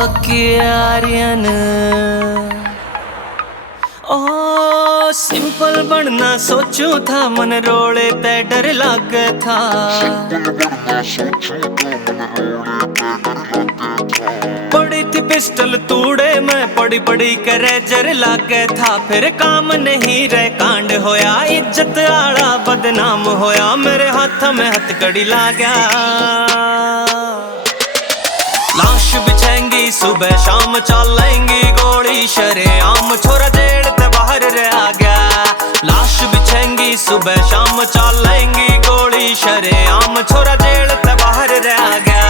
आर्यन ओ simple बनना सोचू था, मन रोले ते डर लग था। पड़ी थी पिस्टल तूड़े में, पड़ी पड़ी करे जर लागे था। फिर काम नहीं रहे कांड होया, इज्जत आला बदनाम होया। मेरे हाथ में हथकड़ी ला गया, लाश बिछेंगी सुबह शाम चलेंगी गोली शरेआम। छोरा जेल ते बाहर रह गया, लाश बिछेंगी सुबह शाम चलेंगी गोली शरेआम। छोरा जेल ते बाहर रह गया,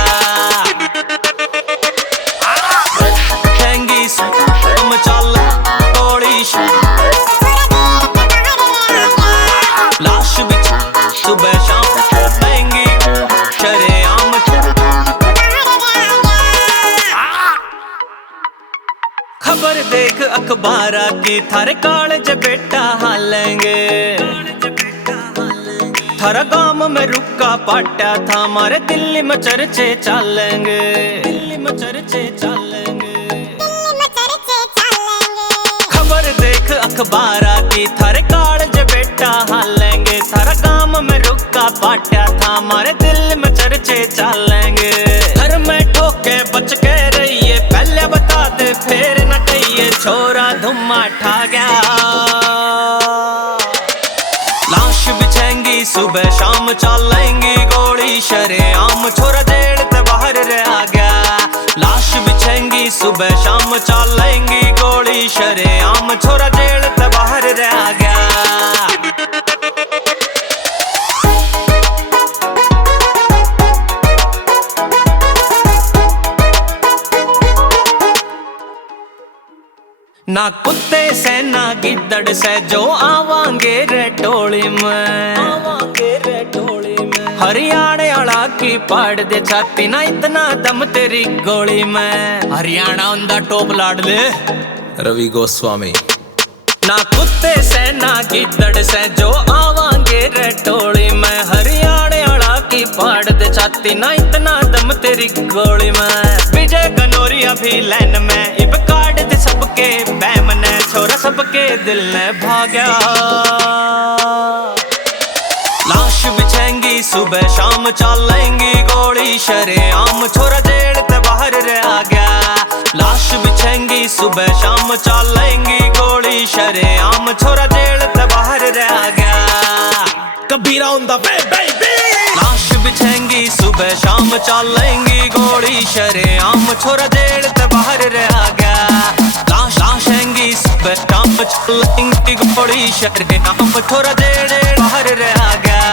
बिछेंगी सुबह चल गोली लाश बिछ सुबह शाम चलेंगी शरेआम। खबर देख अखबारा की, थारे कालेज बेटा हालेंगे। थारा गांव में रुका पाटा था, हमारे दिल्ली में चर्चे चलेंगे। दिल्ली में चर्चे चलेंगे, खबर देख अखबारा की, थारे कालेज बेटा हालेंगे। थारा गांव में रुका पाटा था, हमारे दिल में चर्चे चलेंगे। घर में ठोके बच के रहिए, पहले बता दे फिर न कहिए। छोरा धुम्मा ठा गया, लाश बिछेंगी सुबह शाम चलेंगी गोली शरेआम। छोरा जेल ते बाहर रह गया, लाश बिछेंगी सुबह शाम चलेंगी गोली शरेआम। छोरा जेल ते बाहर रह गया। ना कुत्ते से ना गिद्दड़ से जो आवांगे रे टोली में, आवांगे रे टोली में। हरियाणा वाला की पाड़ दे छाती, ना इतना दम तेरी गोली में। हरियाणा उनका टॉप लाड ले रवि गोस्वामी। ना कुत्ते से ना गिद्दड़ से जो आवांगे रे टोली में। हरियाणा वाला की पाड़ दे छाती, ना इतना दम तेरी गोली में। विजय कनौरिया भी लाइन में, इब काट दे सबके बैम ने। छोरा सबके दिल ने भाग्या, लाश बिछेंगी सुबह शाम चलेंगी गोली शरेआम। छोरा जेल ते बाहर रह गया, लाश बिछेंगी सुबह शाम चलेंगी गोली शरेआम। छोरा जेल ते बाहर रह गया, कबीरा ऑन द वे बेबी। लाश बिछेंगी सुबह शाम चलेंगी गोली शरेआम। छोरा जेल ते बाहर रह गया, लाशेंगी सुबह शाम चलेंगी गोली शरेआम। छोरा जेल बाहर रह गया।